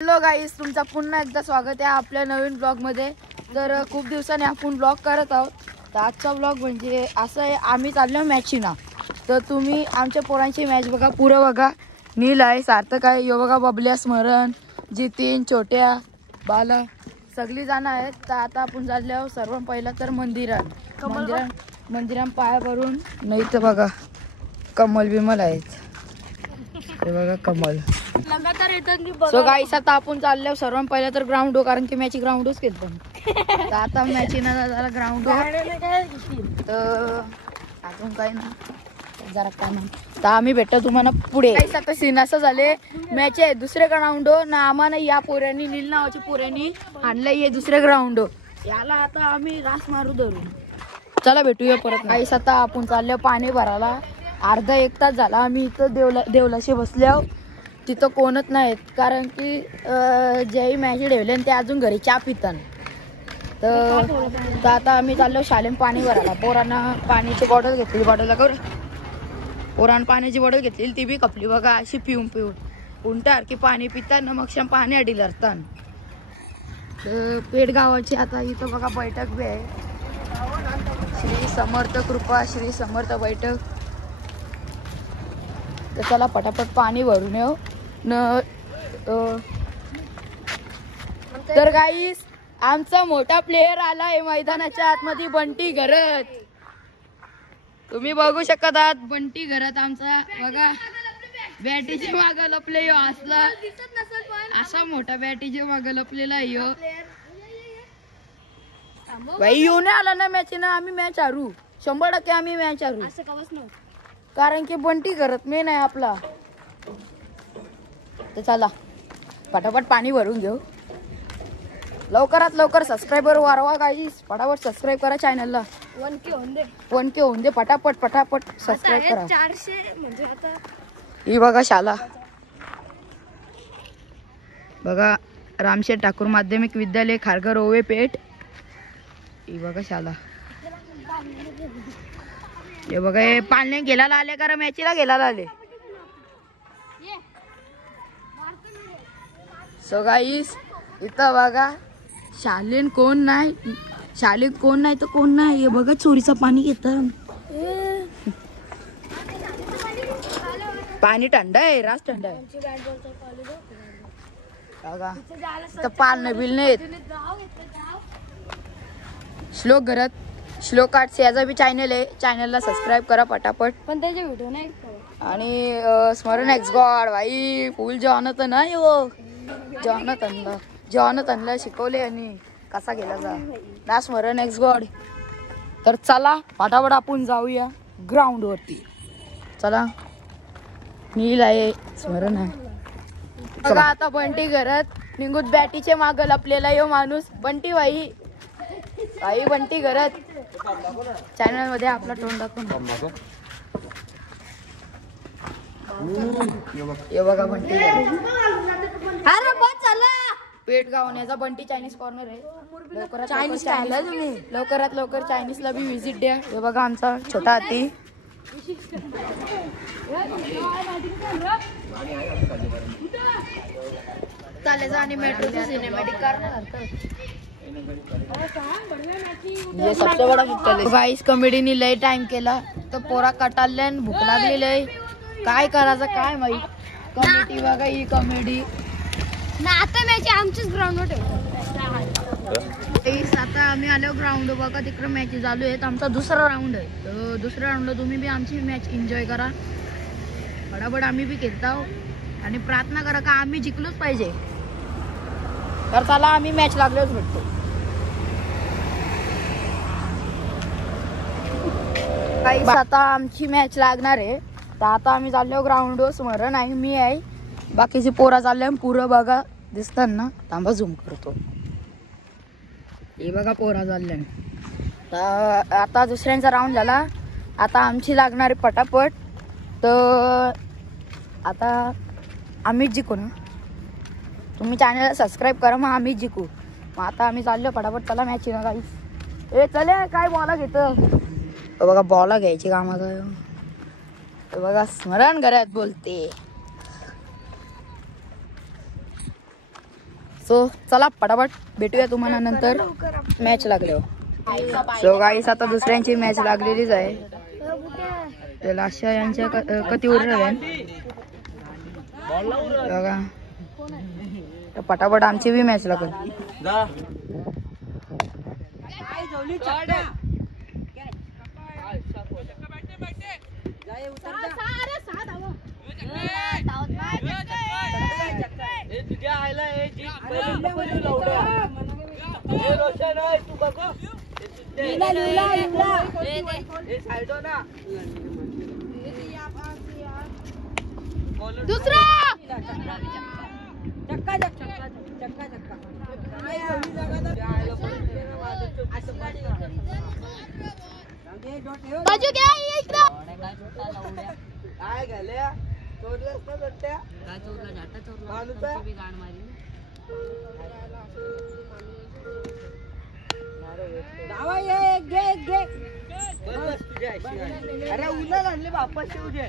Hello गाईस, तुमचा पुन्हा एकदा स्वागत आहे आपल्या नवीन ब्लॉगमध्ये। तर खूप दिवसांनी आपण ब्लॉग करत आहोत। तर आजचा ब्लॉग म्हणजे असं आहे, आम्ही चाललो मॅचीना। तर तुम्ही आमच्या पोरांची मॅच बघा, पुरं बघा। नील आहे, सार्थक आहे, यो बघा बबल्या, स्मरण, जितीन, छोट्या, बाला सगळी जण आहेत। तर आता आपण चाललो सर्व पहिला तर मंदिरात पाया भरून, नाही तर बघा कमल बिमल आहेत, हे बघा कमल। सो गाईस, आता आपण चाललो सर्वात पहिला तर ग्राउंड हो, कारण की मॅच ग्राउंडच केलं। तर आता मॅच ना ग्राउंड हो, तर अजून काय ना जरा काय ना, तर आम्ही भेटतो तुम्हाला पुढे। आता सीन असं झाले, मॅच आहे दुसरे ग्राउंड हो ना, आम्हाला या पोऱ्यांनी, नील नावाची पोऱ्यांनी आणलं ये दुसरे ग्राउंड हो, याला आता आम्ही रास मारू धरू। चला भेटूया परत। गाईस, आता आपण चाललो पाणी भरायला। अर्धा एक तास झाला आम्ही इथं देवलाशी बसल्या, तिथं कोणच नाहीत, कारण की जेही मॅच ठेवले ते अजून घरी चहा पितात। तर आता आम्ही चाललो शालेम पाणी भरायला। पोरांना पाण्याची बॉटल घेतली, पोरांना पाण्याची बॉटल घेतली, ती बी कपली बघा अशी पिऊन उंटार की पाणी पितात ना, मग पाणी अडील असतात। तर पेठ गावाची आता इथं बघा बैठक बी आहे, श्री समर्थ कृपा, श्री समर्थ बैठक। तर चला पटापट पाणी भरून येऊ न। तर गाईस, आमचा मोठा प्लेयर आलाय मैदानाच्या आतमध्ये, बंटी घरत। तुम्ही बघू शकत आहात बंटी घरत आमचा, बघा बॅटीच्या माग लपले यो, असा मोठा बॅटीच्या माग लपलेला यो भाई। येऊ नाही आला ना मॅच ना, आम्ही मॅच हारू 100%, आम्ही मॅच हारू, कारण की बंटी घरत मेन आहे आपला। तर चला पटापट पाणी भरून घेऊ, लवकरात लवकर सबस्क्रायबर वाढवा गाईस, पटापट सबस्क्राईब करा चॅनलला। 1K होऊन दे पटापट सबस्क्राईब करा। 400 म्हणजे आता ही बघा शाला, बघा रामशेठ ठाकूर माध्यमिक विद्यालय खारघर ओवे पेठ, ही बघा शाला। हे बघा हे पाळणे गेला आले, कारण मॅचीला गेला आले। सो गाईस, इथं बघा शालेन कोण नाही तर कोण नाही, हे बघा चोरीचं पाणी घेतं, पाणी थंड आहे, रास थंड आहे बघा। तर पाळणं बिलणे श्लोक घरात, श्लोक आर्ट्स याचा बी चॅनल आहे, चॅनलला सबस्क्राईब करा पटापट। पण त्याचे व्हिडिओ नाही, आणि स्मरण एक्स गॉड भाई, फुल जॉनतन नाही हो, जॉनतनला शिकवले आणि कसा गेला जा ना स्मरण एक्स गॉड। तर चला पटापट आपण जाऊया ग्राउंड वरती, चला। नील आहे, स्मरण आहे, बघा आता बंटी घरात निघूत बॅटीचे माग लपलेला यो माणूस बंटी भाई बंटी घरात चॅनल मध्ये आपला तोंड दाखवून, हे बघा बंटी अरे बहुत चला पेठ गावण्याचा बंटी चायनीज कॉर्नर आहे, लवकरात लवकर चायनीजला बी व्हिजिट द्या। हे बघा आमचा छोटा हाती, चालेल आणि मेट्रोची सिनेमॅटिक ये सबसे बडा मुद्दा आहे गाईस। कॉमेडीनी लय टाइम केला, तर पोरा कटाळले, भूक लागलेली आहे, काय करायचं काय माहित। कॉमेडी बघा, ही कॉमेडी ना आता मॅच आमच्याच ग्राउंडवर ठेवतो। आता आम्ही आलो ग्राउंड, बघा तिकडे मॅच चालू आहेत, आमचा दुसरा राऊंड आहे। तर दुसऱ्या राऊंडला तुम्ही बी आमची मॅच एन्जॉय करा, बडाबड आम्ही बी खेळतो, आणि प्रार्थना करा का आम्ही जिंकलोच पाहिजे। तर चला आम्ही मॅच लागलोच भेटतो। आता आमची मॅच लागणार आहे, तर आता आम्ही चाललो ग्राउंड वर, स्मरण आहे, मी आहे, बाकीचे पोरा चालले पुरं बघा दिसतात ना, थांबा झूम करतो, हे बघा पोरा चालले। तर आता दुसऱ्यांचा राऊंड झाला, आता आमची लागणार आहे पटापट, तर आता आम्हीच जिंकू ना, तुम्ही चॅनलला सबस्क्राईब करा, मग आम्हीच जिंकू। मग आता आम्ही चाललो पटापट, चला मॅच ना गाईस। ए चले काय बॉला घेतं, बघा बॉला घ्यायची कामाचं, बघा स्मरण घरात बोलते, सो चला पटापट भेटूया तुम्हाला नंतर मॅच लागल्यावर. सो गाईस आता दुसऱ्यांची मॅच लागलेलीच आहे. त्याला अशा यांच्या कती उर बघा पटापट आमची बी मॅच लागल. दुसरा बाजू घ्या इकडं काय झाल्या चोरल्या सुट्ट्या काय चोरला झाटा चोरला तुमची गाण मारी दावा ये घे बस तुझ्या अरे उन्हा आणले बापाचे उजे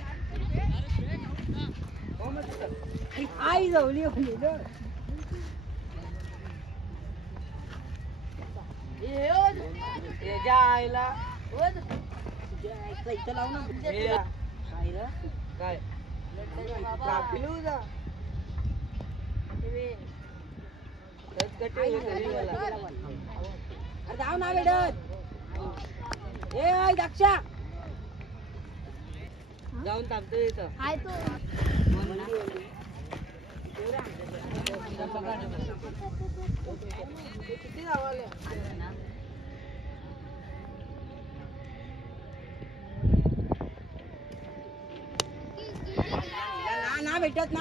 आई जाऊली त्याच्या आईला इथं लावू ना काय जाऊ ना भेटत ए दक्षा जाऊन थांबतो इथं किती जावाले ना भेटत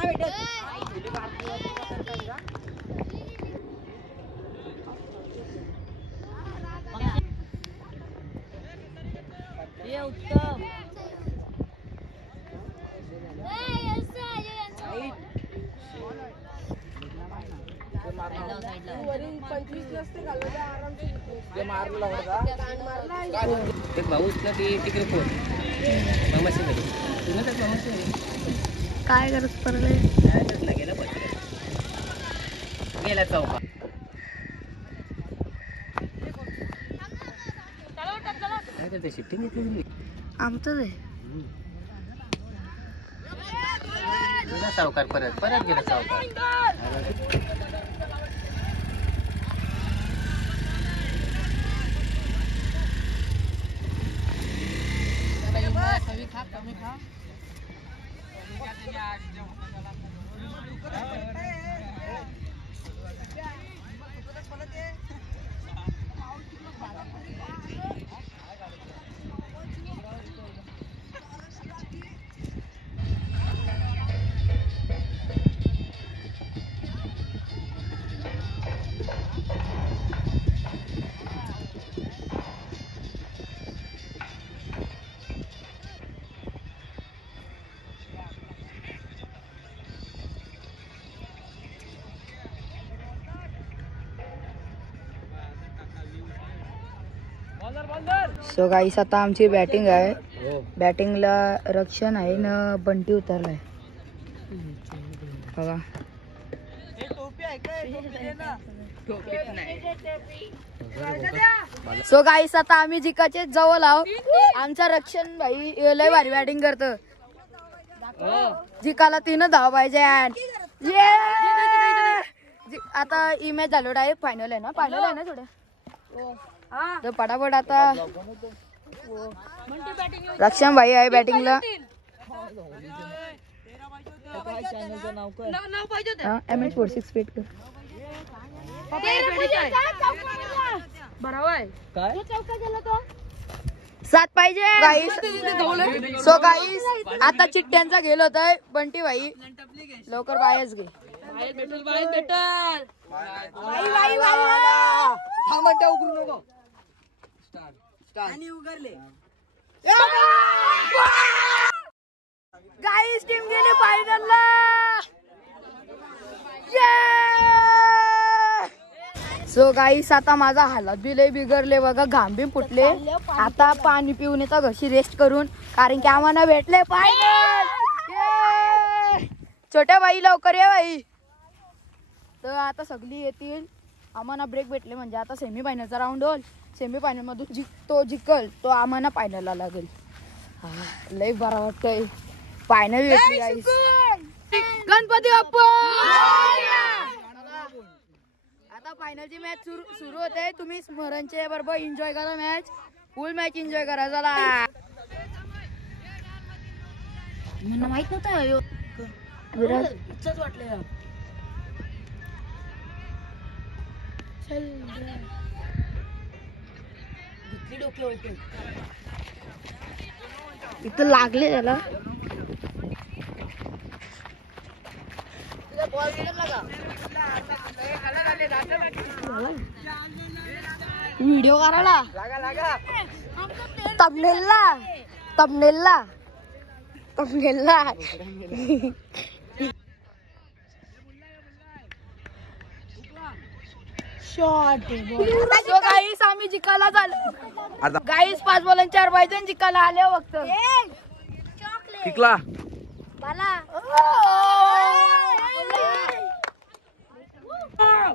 ये उत्तम काय करत पडले गेला चौका शिफ्टिंग घेतली आमचंच आहे. गेला सावकार परत गेला सावकार कमी खा सो गाईस आता आमची बॅटिंग आहे. बॅटिंगला रक्षण आहे न बंटी उतरलाय बघा. सो गाईस आता आम्ही जिकाचे जवळ आहो. आमचा रक्षण भाई लय भारी बॅटिंग करत. जिकाला 3 धाव पाहिजे. आता इमेज झालो डायरेक्ट फायनल आहे ना थोडं तर पटापट आता रक्षण भाई आहे बॅटिंगला. MH46 फिट कर सात पाहिजे. सो गाईस आता चिट्ट्यांचा गेलो होता बंटी भाई लवकर बाहेरच घे. गाईस टीम गेली फायनलला. सो गाईस आता माझा हालत बी लय बिघडले बघा. घाम बी फुटले. आता पाणी पिऊन येतं घशी रेस्ट करून कारण की आम्हाला भेटले फायनल. छोट्या बाई लवकर या बाई. तर आता सगळी येतील. आम्हाला ब्रेक भेटले म्हणजे आता सेमीफायनलचा राऊंड होईल. सेमीफायनल मधून तो जिंकल तो आम्हाला फायनलला लागेल. हा लय बरं वाटतंय. फायनल भेटली गाईस. गणपती बाप्पा. आता फायनलची मॅच सुरू होते. तुम्ही स्मरणच्या बरोबर एन्जॉय करा मॅच. फुल मॅच एन्जॉय करा. चला मला माहित नव्हतं विराज वाटलेला. इथं लागले त्याला. व्हिडिओ करायला तबनेलला गाईस आम्ही जिंकायला झालो. गाईस 5 बॉल 4 बायजन जिंकायला आले फक्त. टिकला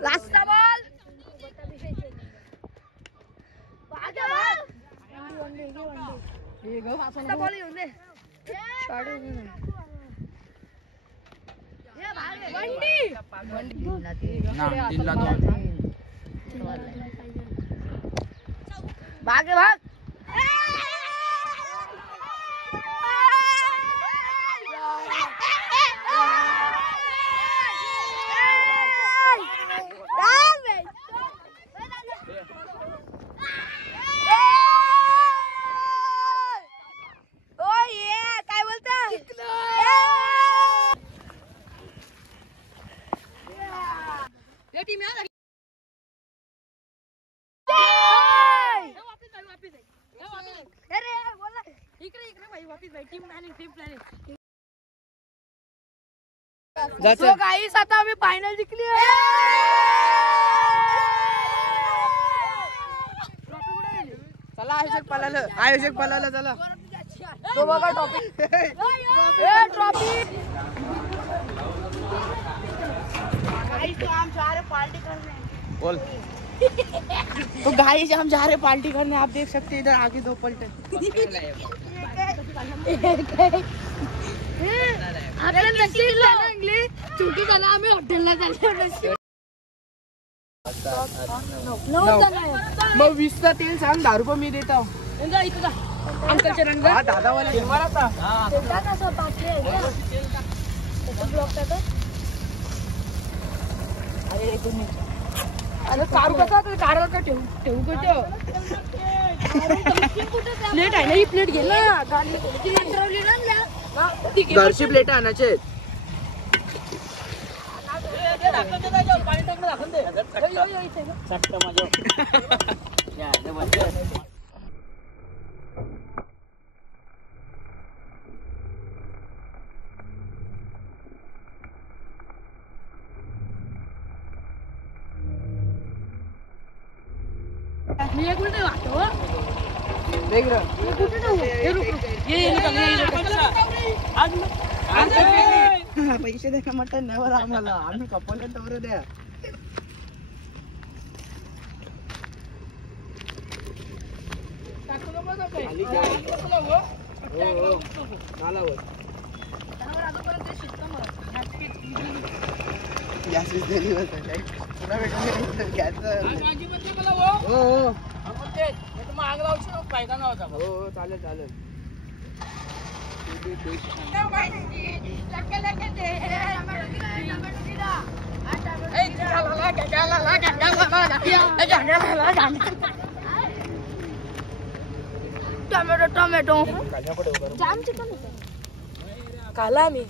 लास्ट बॉल. भाग भाग. काय बोलता. So guys, आता आम्ही फायनल जिंकली. चला आयोजक पळालं चला. तो बघा ट्रॉफी. बोल. तो गाइस हम जा रहे पार्टी करने. आप देख सकते हैं इधर आगे 2 पलटे. छोटी झाला आम्ही हॉटेलला चाललो. मग 20चा तेल सांग. 10 रुपये मी देतो. अंकलचे रंग दादावाला अरे कारू कसा कार का ठेवू का. प्लेट आहे ना. ही प्लेट घे ना. घरची प्लेट आणायचे. मी एक उलटे वाटतो. देख रहा पैसे द्या मटन नेवर आम्हाला. आम्ही कपल टवर द्या. चालेल चालेल. टोमॅटो जाम चिकन काला मी